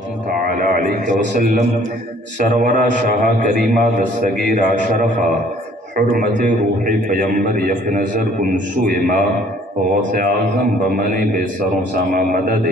تعالی علیہ وسلم سرورہ شاہ کریمہ دستگیرہ شرفہ حرمت روح پیمبر یک نظر کن سوئے ما غوث اعظم بمن بے سروں ساما مدد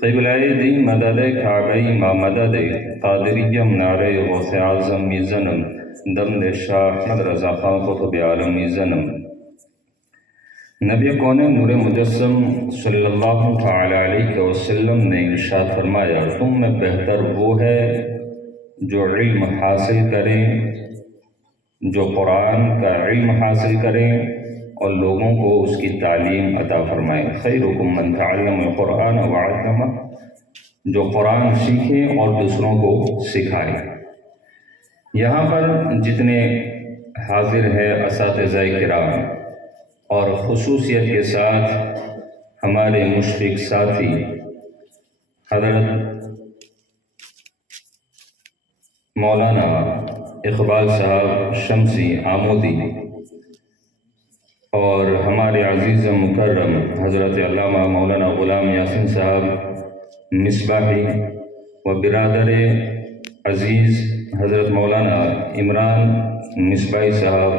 قبلہ دین مدد کعبی ما مدد قادریم نعرہ غوث اعظم می زنم درد شاہ احمد رضا خان قطب عالم می زنم۔ نبی کون نور مجسم صلی اللہ تعالی علیہ وسلم نے ارشاد فرمایا، تم میں بہتر وہ ہے جو علم حاصل کریں، جو قرآن کا علم حاصل کریں اور لوگوں کو اس کی تعلیم عطا فرمائیں۔ خیرکم من تعلم القرآن وعلمہ، جو قرآن سیکھے اور دوسروں کو سکھائے۔ یہاں پر جتنے حاضر ہیں اساتذہ کرام اور خصوصیت کے ساتھ ہمارے مشفق ساتھی حضرت مولانا اقبال صاحب شمسی آمودی اور ہمارے عزیز مکرم حضرت علامہ مولانا غلام یاسین صاحب مصباحی و برادر عزیز حضرت مولانا عمران مصباحی صاحب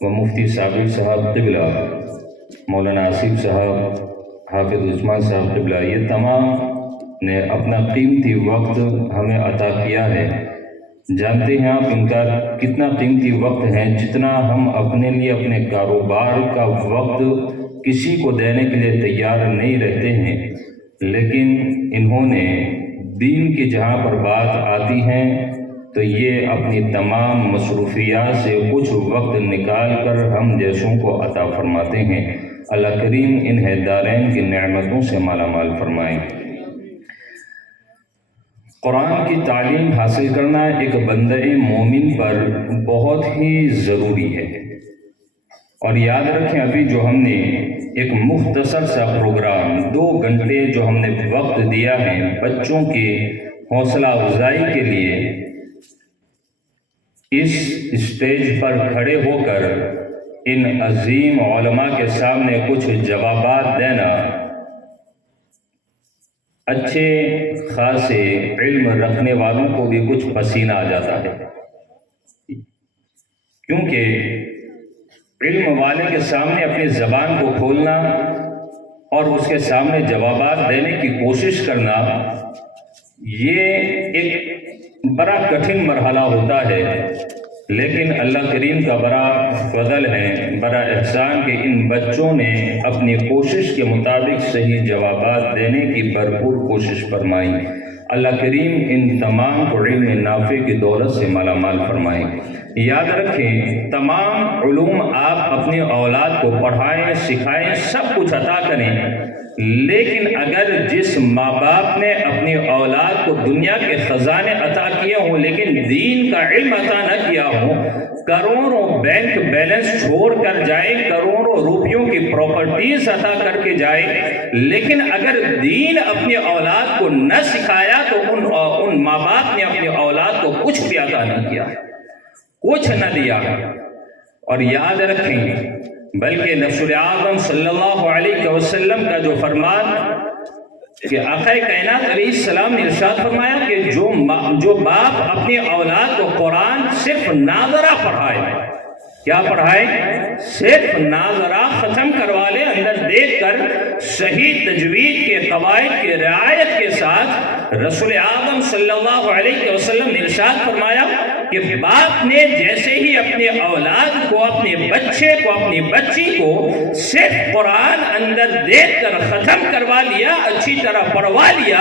و مفتی صابر صاحب قبلہ، مولانا آصف صاحب، حافظ عثمان صاحب قبلہ، یہ تمام نے اپنا قیمتی وقت ہمیں عطا کیا ہے۔ جانتے ہیں آپ ان کا کتنا قیمتی وقت ہے، جتنا ہم اپنے لیے اپنے کاروبار کا وقت کسی کو دینے کے لیے تیار نہیں رہتے ہیں، لیکن انہوں نے دین کی جہاں پر بات آتی ہے تو یہ اپنی تمام مصروفیات سے کچھ وقت نکال کر ہم جیسوں کو عطا فرماتے ہیں۔ اللہ کریم انہیں دارین کی نعمتوں سے مالا مال فرمائیں۔ قرآن کی تعلیم حاصل کرنا ایک بندہ مومن پر بہت ہی ضروری ہے، اور یاد رکھیں ابھی جو ہم نے ایک مختصر سا پروگرام 2 گھنٹے جو ہم نے وقت دیا ہے بچوں کی حوصلہ افزائی کے لیے، اس اسٹیج پر کھڑے ہو کر ان عظیم علماء کے سامنے کچھ جوابات دینا، اچھے خاصے علم رکھنے والوں کو بھی کچھ پسینہ آ جاتا ہے، کیونکہ علم والے کے سامنے اپنی زبان کو کھولنا اور اس کے سامنے جوابات دینے کی کوشش کرنا، یہ ایک بڑا کٹھن مرحلہ ہوتا ہے، لیکن اللہ کریم کا بڑا فضل ہے، بڑا احسان کہ ان بچوں نے اپنی کوشش کے مطابق صحیح جوابات دینے کی بھرپور کوشش فرمائی۔ اللہ کریم ان تمام کو علم نافع کی دولت سے مالا مال فرمائیں۔ یاد رکھیں تمام علوم آپ اپنی اولاد کو پڑھائیں، سکھائیں، سب کچھ عطا کریں، لیکن اگر جس ماں باپ نے اپنی اولاد کو دنیا کے خزانے عطا کیے ہوں لیکن دین کا علم عطا نہ کیا ہو، کروڑوں بینک بیلنس چھوڑ کر جائے، کروڑوں روپیوں کی پراپرٹیز عطا کر کے جائے، لیکن اگر دین اپنی اولاد کو نہ سکھایا تو ان ماں باپ نے اپنی اولاد کو کچھ بھی عطا نہیں کیا، کچھ نہ دیا۔ اور یاد رکھیں بلکہ رسول اعظم صلی اللہ علیہ وسلم کا جو فرمان کہ آقا کائنات علیہ السلام نے ارشاد فرمایا کہ جو باپ اپنی اولاد کو قرآن صرف ناظرہ پڑھائے، کیا پڑھائے؟ صرف ناظرہ ختم کروا لے، اندر دیکھ کر صحیح تجوید کے قواعد کی رعایت کے ساتھ رسول اعظم صلی اللہ علیہ وسلم نے ارشاد فرمایا کہ باپ نے جیسے ہی اپنے اولاد کو، اپنے بچے کو، اپنی بچی کو صرف قرآن اندر دیکھ کر ختم کروا لیا، اچھی طرح پڑھوا لیا،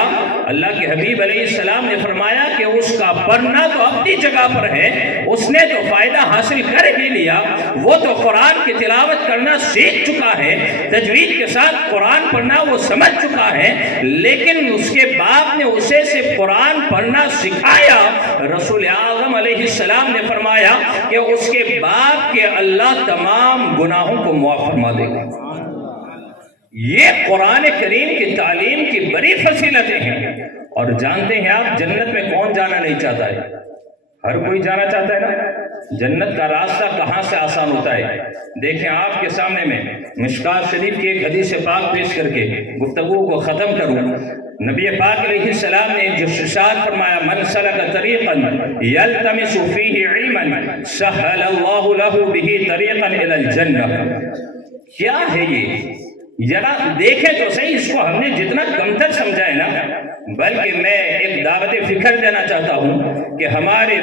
اللہ کے حبیب علیہ السلام نے فرمایا کہ اس کا پڑھنا تو اپنی جگہ پر ہے، اس نے تو فائدہ حاصل کر ہی لیا، وہ تو قرآن کی تلاوت کرنا سیکھ چکا ہے، تجوید کے ساتھ قرآن پڑھنا وہ سمجھ چکا ہے، لیکن اس کے باپ نے اسے صرف قرآن پڑھنا سکھایا۔ رسول اعظم علیہ السلام نے فرمایا کہ اس کے باپ کے اللہ تمام گناہوں کو معاف فرما دے گا۔ یہ قرآن کریم کی تعلیم کی بڑی فضیلتیں ہیں، اور جانتے ہیں آپ جنت میں کون جانا نہیں چاہتا ہے؟ ہر کوئی جانا چاہتا ہے نا۔ جنت کا راستہ کہاں سے آسان ہوتا ہے؟ دیکھیں آپ کے سامنے میں مشکات شریف کی ایک حدیث پاک پیش کر کے گفتگو کو ختم کروں۔ نبی پاک علیہ السلام نے جو ارشاد فرمایا من سلک طریقا یلتمس فیہ علما سہل اللہ لہ بہ طریقا الی الجنہ. کیا ہے یہ؟ ذرا دیکھیں تو صحیح. اس کو ہم نے جتنا کمتر سمجھا ہے نا، بلکہ میں ایک دعوت فکر دینا چاہتا ہوں کہ ہمارے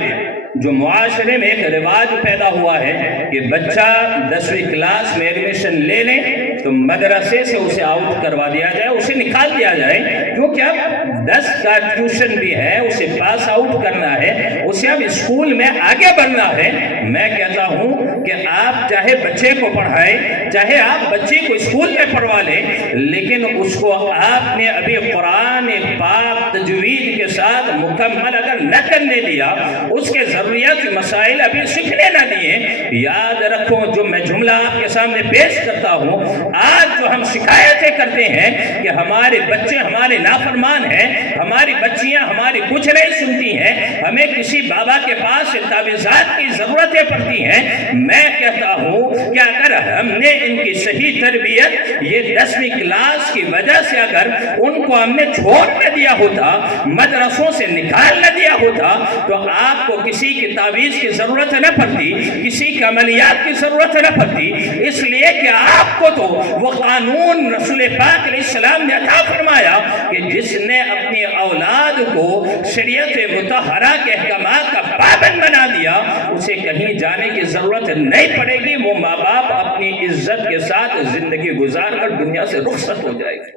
جو معاشرے میں ایک رواج پیدا ہوا ہے کہ بچہ 10ویں کلاس میں ایڈمیشن لے لیں تو مدرسے سے اسے آؤٹ کروا دیا جائے، اسے نکال دیا جائے، کیونکہ اب 10 کا ٹیوشن بھی ہے، اسے پاس آؤٹ کرنا ہے، اسے اب اسکول میں آگے بڑھنا ہے. میں کہتا ہوں کہ آپ چاہے بچے کو پڑھائیں، چاہے آپ بچے کو اسکول میں پڑھوا لیں، لیکن اس کو آپ نے ابھی قرآن پاک تجوید کے ساتھ مکمل اگر نہ کرنے دیا، اس کے ضروریات مسائل ابھی سیکھنے نہ دیے. یاد رکھو جو میں جملہ آپ کے سامنے پیش کرتا ہوں، آج جو ہم شکایتیں کرتے ہیں کہ ہمارے بچے ہمارے نافرمان ہیں، ہماری بچیاں ہماری کچھ نہیں سنتی ہیں، ہمیں کسی بابا کے پاس تعویذات کی ضرورتیں پڑتی ہیں. میں کہتا ہوں کہ اگر ہم نے ان کی صحیح تربیت یہ 10ویں کلاس کی وجہ سے اگر ان کو ہم نے چھوڑ نہ دیا ہوتا، مدرسوں سے نکال نہ دیا ہوتا، تو آپ کو کسی کی تعویذ کی ضرورت نہ پڑتی، کسی کی عملیات کی ضرورت نہ پڑتی. اس لیے کہ آپ کو تو وہ قانون رسول پاک علیہ السلام نے عطا فرمایا کہ جس نے اپنی اولاد کو شریعت مطہرہ کے احکامات کا پابند بنا دیا، اسے کہیں جانے کی ضرورت نہیں پڑے گی. وہ ماں باپ اپنی عزت کے ساتھ زندگی گزار کر دنیا سے رخصت ہو جائے گی.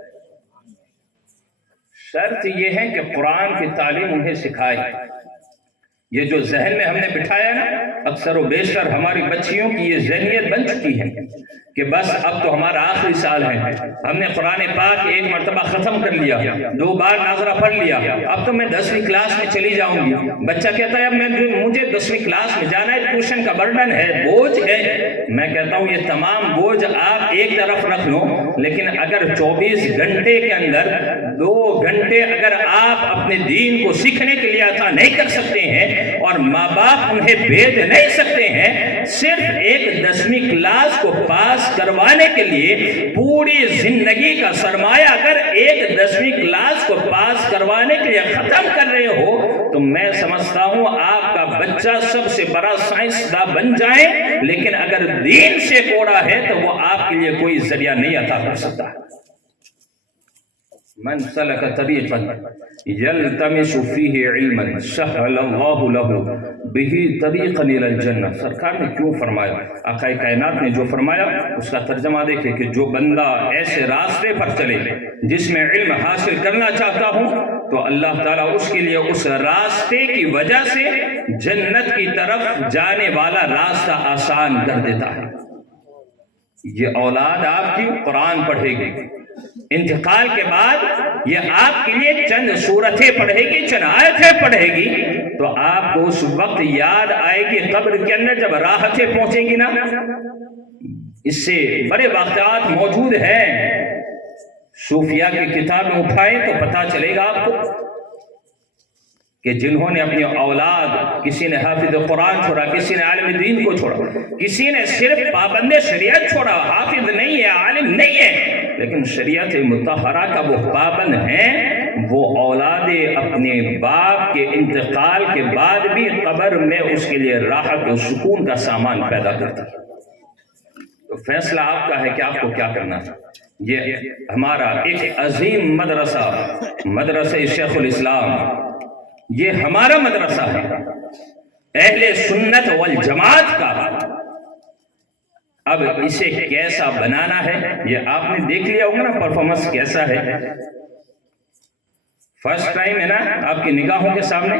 شرط یہ ہے کہ قرآن کی تعلیم انہیں سکھائے. یہ جو ذہن میں ہم نے بٹھایا نا، اکثر و بیشتر ہماری بچیوں کی یہ ذہنیت بن چکی ہے کہ بس اب تو ہمارا آخری سال ہے، ہم نے قرآن پاک ایک مرتبہ ختم کر لیا، 2 بار ناظرہ پڑھ لیا، اب تو میں 10ویں کلاس میں چلی جاؤں گی. بچہ کہتا ہے اب مجھے 10ویں کلاس میں جانا ہے، ٹیوشن کا برڈن ہے، بوجھ ہے. میں کہتا ہوں یہ تمام بوجھ آپ ایک طرف رکھ لو، لیکن اگر 24 گھنٹے کے اندر 2 گھنٹے اگر آپ اپنے دین کو سیکھنے کے لیے عطا نہیں کر سکتے ہیں اور ماں باپ انہیں بھیج نہیں سکتے ہیں، صرف ایک 10ویں کلاس کو پاس کروانے کے لیے پوری زندگی کا سرمایہ اگر ایک 10ویں کلاس کو پاس کروانے کے لیے ختم کر رہے ہو، تو میں سمجھتا ہوں آپ کا بچہ سب سے بڑا سائنسداں بن جائے، لیکن اگر دین سے کوڑا ہے تو وہ آپ کے لیے کوئی ذریعہ نہیں عطا کر سکتا. من سلک طریقا یلتمس فیہ علما سہل اللہ لہ بہ طریقا الی الجنہ. سرکار نے کیوں فرمایا؟ آقا کائنات نے جو فرمایا اس کا ترجمہ دیکھیں کہ جو بندہ ایسے راستے پر چلے جس میں علم حاصل کرنا چاہتا ہوں تو اللہ تعالیٰ اس کے لیے اس راستے کی وجہ سے جنت کی طرف جانے والا راستہ آسان کر دیتا ہے. یہ اولاد آپ کی قرآن پڑھے گی، انتقال کے بعد یہ آپ کے لیے چند سورتیں پڑھے گی، چند آیتیں پڑھے گی، تو آپ کو اس وقت یاد آئے گی قبر کے اندر جب راحتیں پہنچیں گی نا. اس سے بڑے واقعات موجود ہیں، صوفیاء کی کتابیں اٹھائیں تو پتہ چلے گا آپ کو کہ جنہوں نے اپنی اولاد، کسی نے حافظ قرآن چھوڑا، کسی نے عالم دین کو چھوڑا، کسی نے صرف پابند شریعت چھوڑا، حافظ نہیں ہے، عالم نہیں ہے، لیکن شریعت مطہرہ کا وہ پابند ہیں، وہ اولاد اپنے باپ کے انتقال کے بعد بھی قبر میں اس کے لیے راحت و سکون کا سامان پیدا کرتا ہے. تو فیصلہ آپ کا ہے کہ آپ کو کیا کرنا ہے. یہ ہمارا ایک عظیم مدرسہ شیخ الاسلام، یہ ہمارا مدرسہ ہے اہل سنت والجماعت کا. اب اسے کیسا بنانا ہے یہ آپ نے دیکھ لیا ہوگا نا، پرفارمنس کیسا ہے. فرسٹ ٹائم ہے نا آپ کی نگاہوں کے سامنے.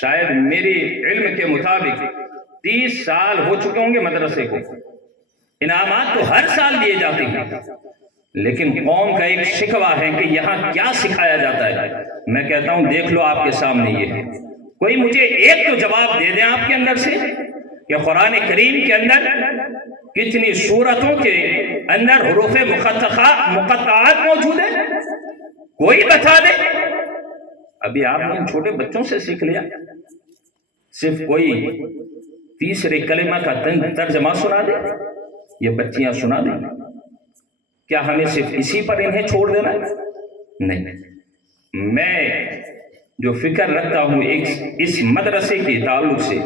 شاید میری علم کے مطابق 30 سال ہو چکے ہوں گے مدرسے کو. انعامات تو ہر سال دیے جاتے ہیں، لیکن قوم کا ایک شکوہ ہے کہ یہاں کیا سکھایا جاتا ہے. میں کہتا ہوں دیکھ لو آپ کے سامنے یہ ہے. کوئی مجھے ایک تو جواب دے دیں آپ کے اندر سے کہ قرآن کریم کے اندر کتنی سورتوں کے اندر حروف مقطعات موجود ہیں؟ کوئی بتا دے. ابھی آپ نے چھوٹے بچوں سے سیکھ لیا، صرف کوئی تیسرے کلمہ کا ترجمہ سنا دے، یہ بچیاں سنا دیں. کیا ہمیں صرف اسی پر انہیں چھوڑ دینا؟ نہیں. میں جو فکر رکھتا ہوں اس مدرسے کے تعلق سے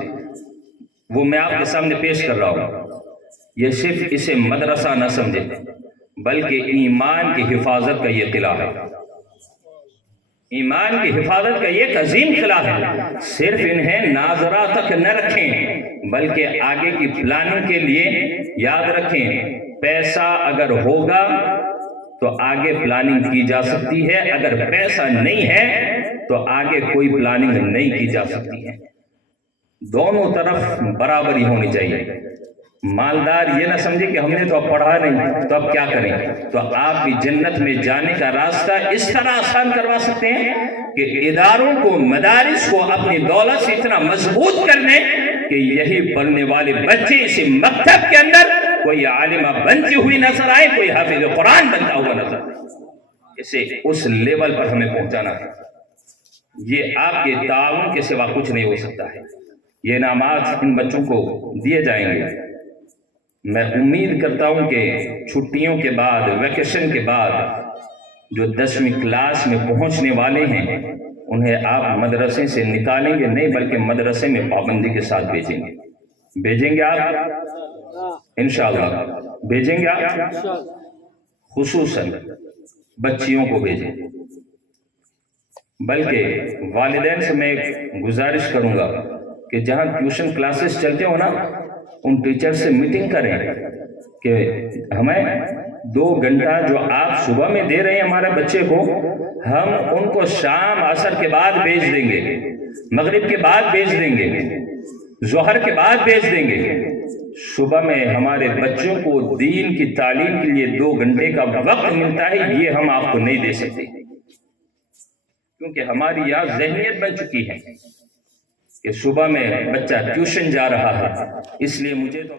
وہ میں آپ کے سامنے پیش کر رہا ہوں۔ یہ صرف اسے مدرسہ نہ سمجھے بلکہ ایمان کی حفاظت کا یہ قلعہ ہے، ایمان کی حفاظت کا یہ عظیم قلعہ ہے۔ صرف انہیں ناظرہ تک نہ رکھیں بلکہ آگے کی پلاننگ کے لیے یاد رکھیں، پیسہ اگر ہوگا تو آگے پلاننگ کی جا سکتی ہے، اگر پیسہ نہیں ہے تو آگے کوئی پلاننگ نہیں کی جا سکتی ہے۔ دونوں طرف برابری ہونی چاہیے۔ مالدار یہ نہ سمجھے کہ ہم نے تو اب پڑھا نہیں تو اب کیا کریں، تو آپ کی جنت میں جانے کا راستہ اس طرح آسان کروا سکتے ہیں کہ اداروں کو، مدارس کو اپنی دولت سے اتنا مضبوط کر دیں کہ یہی پڑھنے والے بچے اسی مکتب کے اندر کوئی عالمہ بنتی ہوئی نظر آئے، کوئی حافظ قرآن بنتا ہوا نظر آئے۔ اسے اس لیول پر ہمیں پہنچانا ہے۔ یہ آپ کے تعاون کے سوا کچھ نہیں ہو سکتا ہے۔ یہ انعامات ان بچوں کو دیے جائیں گے۔ میں امید کرتا ہوں کہ چھٹیوں کے بعد، ویکیشن کے بعد جو 10ویں کلاس میں پہنچنے والے ہیں انہیں آپ مدرسے سے نکالیں گے نہیں بلکہ مدرسے میں پابندی کے ساتھ بھیجیں گے آپ انشاءاللہ بھیجیں گے آپ، خصوصاً بچیوں کو بھیجیں۔ بلکہ والدین سے میں گزارش کروں گا کہ جہاں ٹیوشن کلاسز چلتے ہو نا ان ٹیچر سے میٹنگ کریں کہ ہمیں 2 گھنٹہ جو آپ صبح میں دے رہے ہیں ہمارے بچے کو، ہم ان کو شام عصر کے بعد بھیج دیں گے، مغرب کے بعد بھیج دیں گے، ظہر کے بعد بھیج دیں گے۔ صبح میں ہمارے بچوں کو دین کی تعلیم کے لیے 2 گھنٹے کا وقت ملتا ہے، یہ ہم آپ کو نہیں دے سکتے کیونکہ ہماری یہاں ذہنیت بن چکی ہے کہ صبح میں بچہ ٹیوشن جا رہا ہے، اس لیے مجھے تو